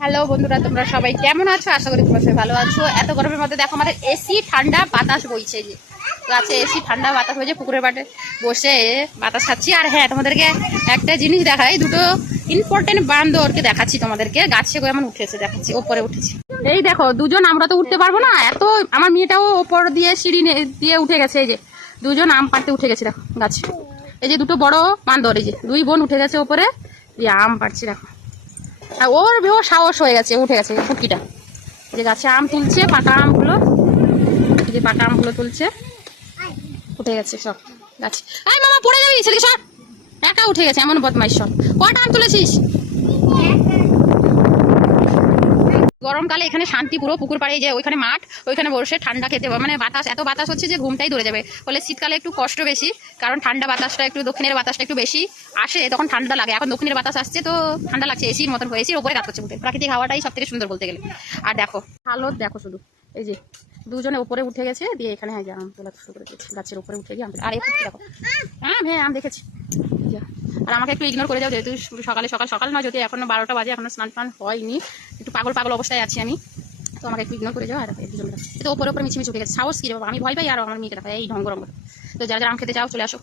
Hello বন্ধুরা, তোমরা সবাই কেমন আছো? আশা করি তোমরা সবাই ভালো আছো। এত গরমের মধ্যে দেখো আমাদের এসি ঠান্ডা বাতাস বইছে, যে গাছে এসি ঠান্ডা বাতাস বইছে, পুকুরের পাড়ে বসে বাতাস খাচ্ছি। আর হ্যাঁ, তোমাদেরকে একটা জিনিস দেখাই, দুটো ইম্পর্টেন্ট বান্দরকে দেখাচ্ছি তোমাদেরকে। গাছে করে এমন উঠেছে, দেখাচ্ছি, ওপরে উঠেছে। এই দেখো দুজন, আমরা তো উঠতে পারবো না, এত আমার মেয়েটাও ওপর দিয়ে সিঁড়ি দিয়ে উঠে গেছে। এই যে দুজন আম পাড়তে উঠে গেছে, দেখো গাছে। এই যে দুটো বড় বান্দর, এই যে দুই বোন উঠে গেছে ওপরে, যে আম পাড়ছি দেখো। আর ওর সাহস হয়ে গেছে, উঠে গেছে ফুটকিটা। যে গাছে আম তুলছে, পাকা আমগুলো, যে পাকা আমগুলো তুলছে, উঠে গেছে সব গাছে। আয় মামা, পড়ে যাবি, সেদিকে সর। একা উঠে গেছে, এমন বদমাইশ সব। কটা আম তুলেছিস? গরমকালে এখানে শান্তি পুরো, পুকুর পাড়ে যে ওইখানে মাঠ, ওইখানে বসে ঠান্ডা খেতে হবে। মানে বাতাস, এত বাতাস হচ্ছে যে ঘুমটাই ধরে যাবে। বলে শীতকালে একটু কষ্ট বেশি, কারণ ঠান্ডা বাতাসটা একটু, দক্ষিণের বাতাসটা একটু বেশি আসে, তখন ঠান্ডা লাগে। এখন দক্ষিণের বাতাস আসছে তো ঠান্ডা লাগছে, এসির মতন হয়ে, এসির ওপরে কাজ করছে উঠে। প্রাকৃতিক হাওয়াটাই সব থেকে সুন্দর বলতে গেলে। আর দেখো হালত দেখো শুধু, এই যে দুজনে উপরে উঠে গেছে, দিয়ে এখানে হয় যে আম তোলা শুরু করে দিয়েছে, গাছের উপরে উঠে গিয়ে আম। আর এই দেখো হ্যাঁ আম দেখেছি। আর আমাকে একটু ইগনোর করে যাও, যেহেতু সকালে সকাল নয়, যদি এখনো 12টা বাজে, এখনো স্নান টান হয়নি, একটু পাগল অবস্থায় আছি আমি, তো আমাকে একটু ইগনোর করে যাও। আর দুজন তো ওপরে মিছিমিছি উঠে গেছে, সাহস কি রে বাবা, আমি ভয় পাই। আর আমার মেয়েকে দেখা এই ঢঙ্গরঙ্গ। তো যারা আম খেতে চাও চলে আসো।